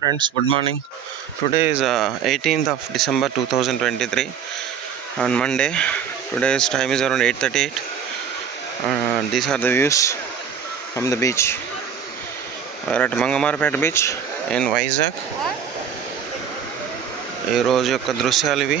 friends good morning today is uh, 18th of december 2023 on monday today's time is around 8.38 uh, these are the views from the beach we're at మంగమారపేట beach in Vizag ఈ రోజు యొక్క దృశ్యాలు ఇవి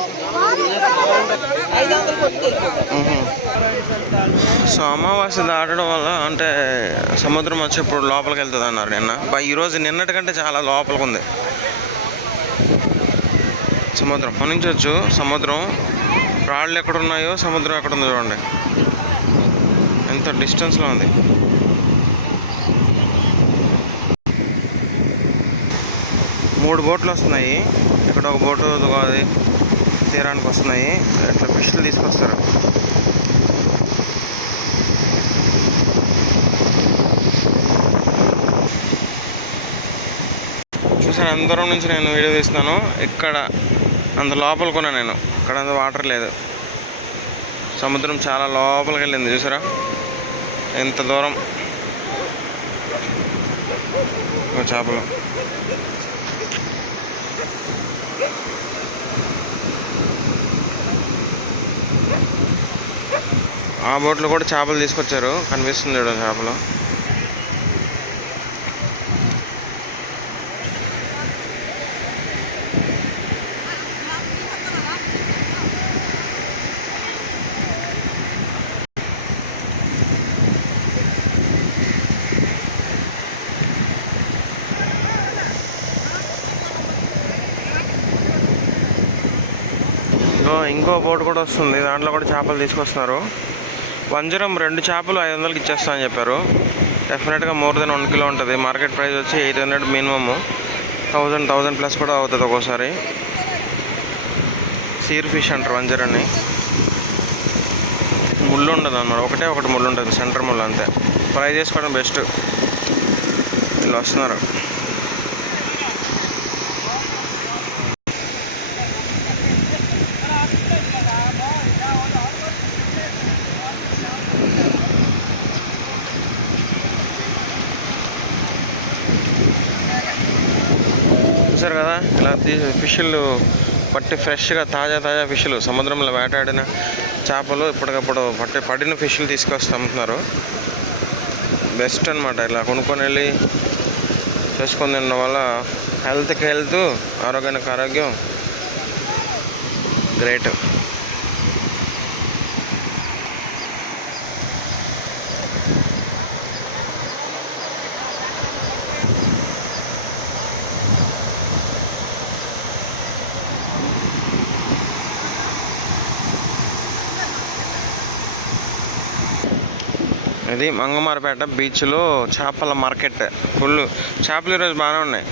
so అమావాస్య దాటడం వల్ల అంటే సముద్రం వచ్చేప్పుడు లోపలికి వెళ్తుంది అన్నారు నిన్న. ఈరోజు నిన్నటి కంటే చాలా లోపలికి ఉంది. సముద్రం. మనించవచ్చు సముద్రం. రాళ్ళు ఎక్కడ ఉన్నాయో సముద్రం ఎక్కడ ఉందో చూడండి. ఎంత డిస్టెన్స్లో ఉంది. మూడు బోట్లు వస్తున్నాయి. ఇక్కడ ఒక బోటు అది. తీరానికి వస్తున్నాయి. అట్లా ఫిష్లు తీసుకొస్తారు. చూసాను అంత దూరం నుంచి నేను వీడియో తీస్తున్నాను. ఇక్కడ అంత లోపలికి ఉన్నా నేను. ఇక్కడ అంత వాటర్ లేదు. సముద్రం చాలా లోపలికి వెళ్ళింది చూసారా? ఎంత దూరం. చేపలు. ఆ బోట్లో కూడా చేపలు తీసుకొచ్చారు. కనిపిస్తుంది చూడ చేపలు. ఇంకో బోట్ కూడా వస్తుంది. దాంట్లో కూడా చేపలు తీసుకొస్తున్నారు. వంజరం రెండు చేపలు ఐదు వందలకి ఇచ్చేస్తా అని చెప్పారు. డెఫినెట్గా మోర్ దెన్ వన్ కిలో ఉంటుంది. మార్కెట్ ప్రైస్ వచ్చి eight hundred minimum thousand thousand plus కూడా అవుతుంది ఒక్కోసారి. సీర్ ఫిష్ అంటారు వంజరని ముళ్ళు ఉండదు అన్నమాట ఒకటే ఒకటి ముళ్ళు ఉంటుంది సెంటర్ ముళ్ళు అంతే. ఫ్రై చేసుకోవడం బెస్ట్ వీళ్ళు వస్తున్నారు. చూసారు కదా ఇలా ఫిష్లు పట్టి ఫ్రెష్గా తాజా తాజా ఫిష్లు సముద్రంలో వేటాడిన చేపలు ఇప్పటికప్పుడు పట్టి పడిన ఫిష్లు తీసుకొస్తే అమ్ముతున్నారు బెస్ట్ అనమాట ఇలా కొనుక్కొని వెళ్ళి చేసుకొని తినడం వల్ల హెల్త్కి హెల్త్ ఆరోగ్యానికి ఆరోగ్యం గ్రేట్. ఇది మంగమారపేట బీచ్లో చేపల మార్కెట్. ఫుల్ చేపలు ఈరోజు బాగానే ఉన్నాయి.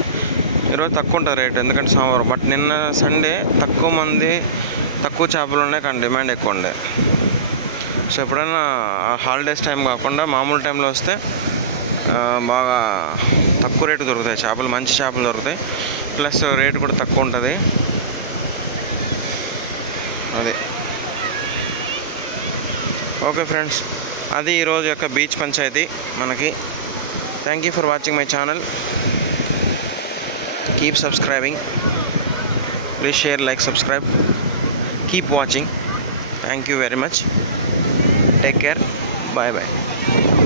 ఈరోజు తక్కువ ఉంటుంది రేట్ ఎందుకంటే సోమవారం. బట్ నిన్న సండే తక్కువ మంది తక్కువ చేపలు ఉన్నాయి కానీ డిమాండ్ ఎక్కువ ఉండే. సో ఎప్పుడైనా హాలిడేస్ టైం కాకుండా మామూలు టైంలో వస్తే బాగా తక్కువ రేటు దొరుకుతాయి చేపలు మంచి చేపలు దొరుకుతాయి. ప్లస్ రేట్ కూడా తక్కువ ఉంటుంది. అది. Okay friends. అది ఈరోజు యొక్క బీచ్ పంచాయతీ మనకి. Thank you for watching my channel keep subscribing please share like subscribe keep watching thank you very much take care bye bye